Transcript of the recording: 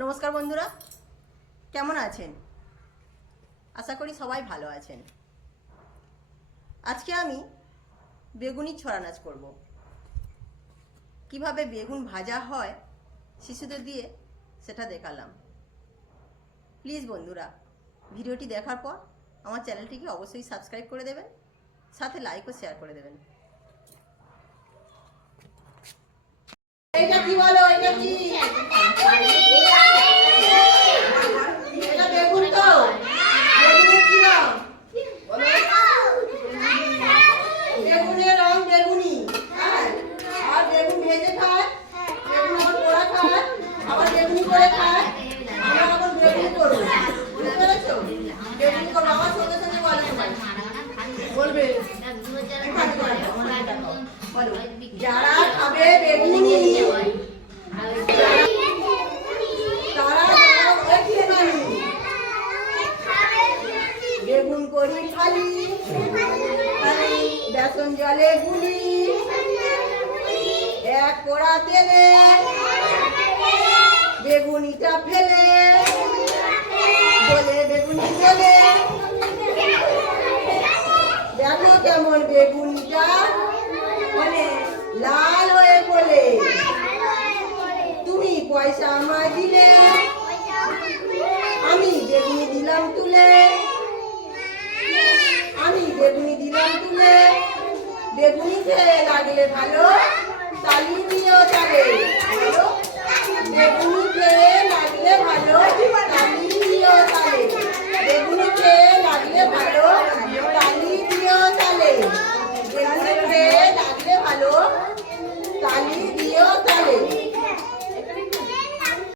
নমস্কার বন্ধুরা। কেমন আছেন? আশা করি সবাই ভালো আছেন। আজকে আমি বেগুনি ছড়া নাচ করব। কীভাবে বেগুন ভাজা হয় শিশুদের দিয়ে সেটা দেখালাম। প্লিজ বন্ধুরা, ভিডিওটি দেখার পর আমার চ্যানেলটিকে অবশ্যই সাবস্ক্রাইব করে দেবেন, সাথে লাইক ও শেয়ার করে দেবেন। এটা কি বলো? এটা কি এটা বেগুন তো বেগুনের কি রং বেগুনের রং বেগুনি হ্যাঁ আর বেগুন ভেজে খায় বেগুন আবার পোড়া খায় আবার বেগুনি করে খায় আমরা আবার বেগুনি করব বুঝতে পেরেছ বেগুনি করব আমার সঙ্গে সঙ্গে বলো সবাই বলবে এখানে করো, আমার দিকে তাকাও। বলো যারা খাবে বেগুনি বেগুন করি খালি। বেসন জলে গুলি। এক কোড়া তেলে। বেগুনিটা ফেলে। কেমন বেগুনিটা মানে লাল হয়ে বলে। তুমি পয়সা আমায় দিলে, আমি বেগুনি দিলাম তুলে। আমি বেগুনি দিলাম তুলে। বেগুনি খেয়ে লাগলে ভালো।